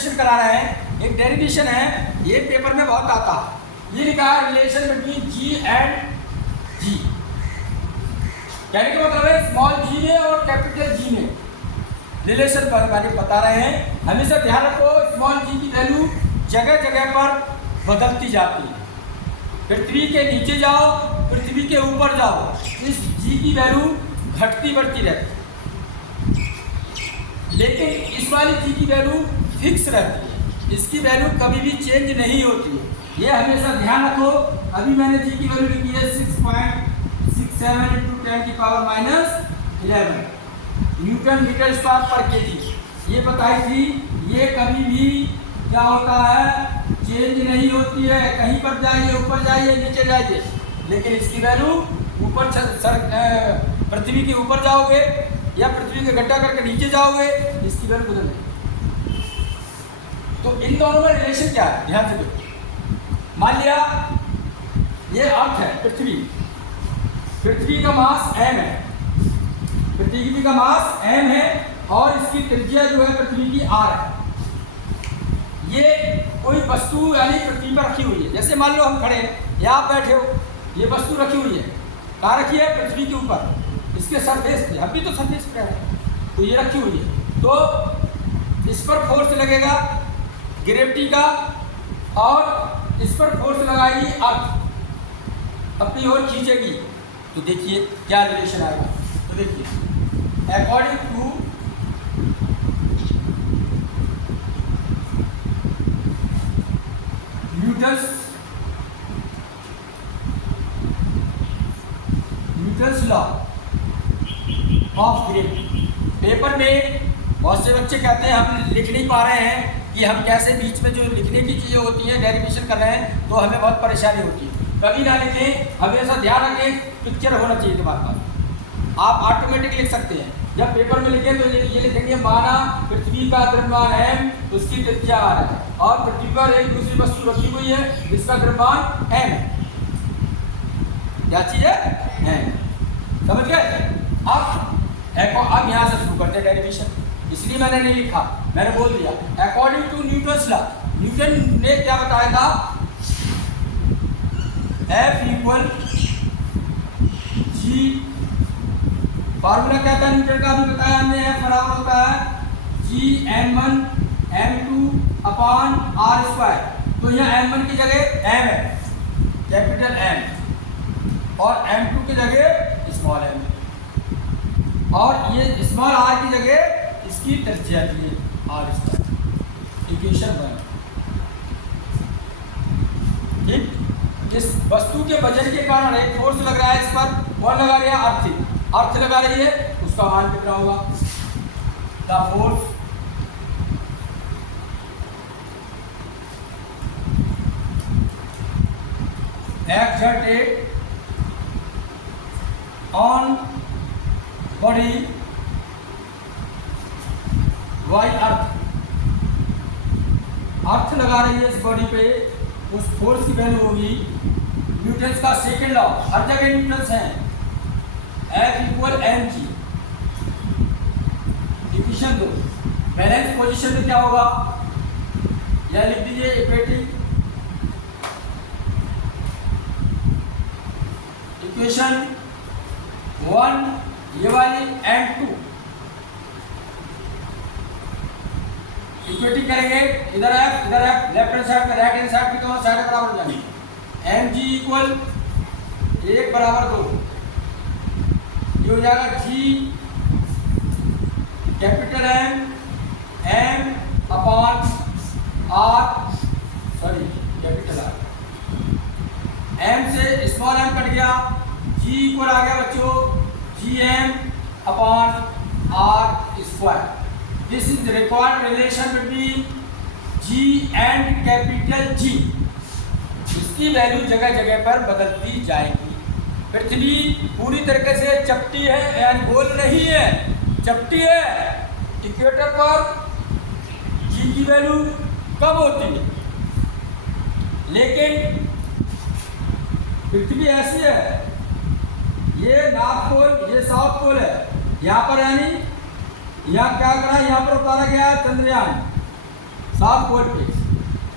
Derivation करा रहे हैं। एक डेरिवेशन है, ये पेपर में बहुत आता है। ये लिखा है रिलेशन बिटवीन जी एंड जी। कहने का मतलब है स्मॉल जी में और कैपिटल जी में रिलेशन पर वाले बता रहे हैं। हमेशा ध्यान रखो स्मॉल जी की वैल्यू जगह जगह पर बदलती जाती है। पृथ्वी के नीचे जाओ, पृथ्वी के ऊपर जाओ, इस जी की वैल्यू घटती बढ़ती रहती है, लेकिन इस वाली जी की वैल्यू फिक्स रहती है। इसकी वैल्यू कभी भी चेंज नहीं होती है, ये हमेशा ध्यान रखो। अभी मैंने जी की वैल्यू लिखी है 6.67 × 10⁻11 न्यूटन मीटर स्क्वायर पर केजी। ये बताई थी, ये कभी भी क्या होता है, चेंज नहीं होती है। कहीं पर जाइए, ऊपर जाइए, नीचे जाइए, लेकिन इसकी वैल्यू ऊपर पृथ्वी के ऊपर जाओगे या पृथ्वी के गड्ढा करके नीचे जाओगे, इसकी वैल्यू बदल जाएगी। तो इन दोनों में रिलेशन क्या है, ध्यान से देखो। मान लिया ये अर्थ है, पृथ्वी का मास m है, पृथ्वी का मास m है और इसकी त्रिज्या जो है पृथ्वी की r है। ये कोई वस्तु यानी पृथ्वी पर रखी हुई है। जैसे मान लो हम खड़े हैं या आप बैठे हो, ये वस्तु रखी हुई है, कहाँ रखी है, पृथ्वी के ऊपर, इसके सरफेस पे, हम भी तो सरफेस पे हैं, तो ये रखी हुई है। तो इस पर फोर्स लगेगा ग्रेविटी का और इस पर फोर्स लगाएगी अर्थ, अपनी ओर खींचेगी। तो देखिए क्या रिलेशन आएगा। तो देखिए according to Newton's law of gravity. Paper में बहुत से बच्चे कहते हैं हम लिख नहीं पा रहे हैं कि हम कैसे बीच में जो लिखने की चीज़ें होती हैं डेरिवेशन कर रहे हैं, तो हमें बहुत परेशानी होती है। कभी ना लिखें, हमेशा ध्यान रखें पिक्चर होना चाहिए दिमाग में। आप ऑटोमेटिक लिख सकते हैं। जब पेपर में लिखें तो ये लिखेंगे माना पृथ्वी का द्रव्यमान m, उसकी त्रिज्या r है और पृथ्वी पर एक दूसरी वस्तु रखी हुई है जिसका द्रव्यमान m है। क्या चीज है, m। समझ गए। अब यहाँ से शुरू करते हैं डेरिवेशन, इसलिए मैंने नहीं लिखा, मैंने बोल दिया according to Newton's law. Newton ने क्या बताया था, F = G। फॉर्मूला क्या था न्यूटन का, अभी बताया हमने, F बराबर होता है Gm1 m2/r²। तो यहाँ m1 की जगह m है, कैपिटल M, और m2 की जगह स्मॉल m, और ये स्मॉल r की जगह इसकी त्रिज्या दी है r²। इक्वेशन 1। ठीक, इस वस्तु के वजन के कारण एक फोर्स लग रहा है इस पर, कौन लगा रहा है, अर्थ लगा रही है, उसका मान कितना होगा, the force exerted on body by अर्थ लगा रही है इस बॉडी पे, उस फोर्स की वैल्यू होगी न्यूटन्स का सेकंड लॉ, हर जगह न्यूटन्स है, F = mg। Equation 2, balance position में क्या होगा, या लिख दीजिए इक्वेटिक। इक्वेशन 1 ये वाली m2 इक्वेटिक करेंगे, इधर f लेफ्ट हैंड साइड में, राइट हैंड साइड में दोनों साइड बराबर जाएंगे। mg = 1 = 2, ये हो जाएगा g capital M m/r, sorry capital R, m से स्मॉल m कट गया, g इक्वल आ गया बच्चों Gm/r²। This is required relation between g and capital G। इसकी वैल्यू जगह जगह पर बदलती जाएगी। पृथ्वी पूरी तरीके से चपटी है, यानी गोल नहीं है, चपटी है। इक्वेटर पर g की वैल्यू कम होती है, लेकिन पृथ्वी ऐसी है, ये नॉर्थ पोल, ये साउथ पोल है। यहाँ पर यानी यहाँ क्या करा, यहाँ पर उतारा गया है चंद्रयान, साउथ पोल फिक्स।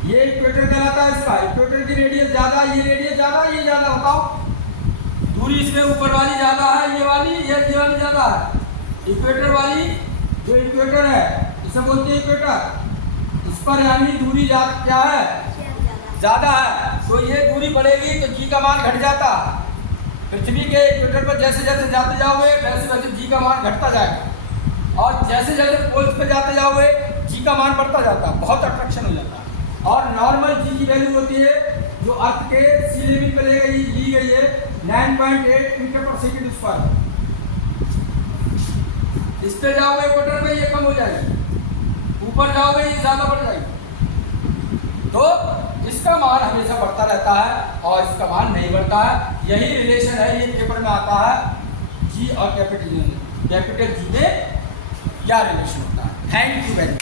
ये इक्वेटर कहलाता है इसका, इक्वेटर की रेडियस ज़्यादा, ये रेडियस ज़्यादा, ये ज़्यादा, बताओ दूरी इसमें ऊपर वाली ज़्यादा है, ये वाली ज़्यादा है। इक्वेटर वाली जो इक्वेटर है इसे बोलते हैं इक्वेटर, इस पर यानी दूरी क्या है, ज़्यादा है, तो ये दूरी बढ़ेगी तो जी का मान घट जाता है। पृथ्वी के इक्वेटर पर जैसे जैसे जाते जाओगे वैसे वैसे जी का मान घटता जाएगा, और जैसे जैसे पोल्स पे जाते जाओगे जी का मान बढ़ता जाता है, बहुत अट्रैक्शन हो जाता है। और नॉर्मल जी की वैल्यू होती है जो अर्थ के सी लेवल पे ली गई है 9.8 मीटर पर सेकेंड स्क्वायर। इस पे जाओगे इक्वेटर में ये कम हो जाएगी, ऊपर जाओगे ये ज़्यादा बढ़ जाएगी। तो इसका मान हमेशा बढ़ता रहता है और इसका मान नहीं बढ़ता है। यही रिलेशन है, ये पेपर में आता है जी और कैपिटल जी में क्या रिलेशन होता है। Thank you very much.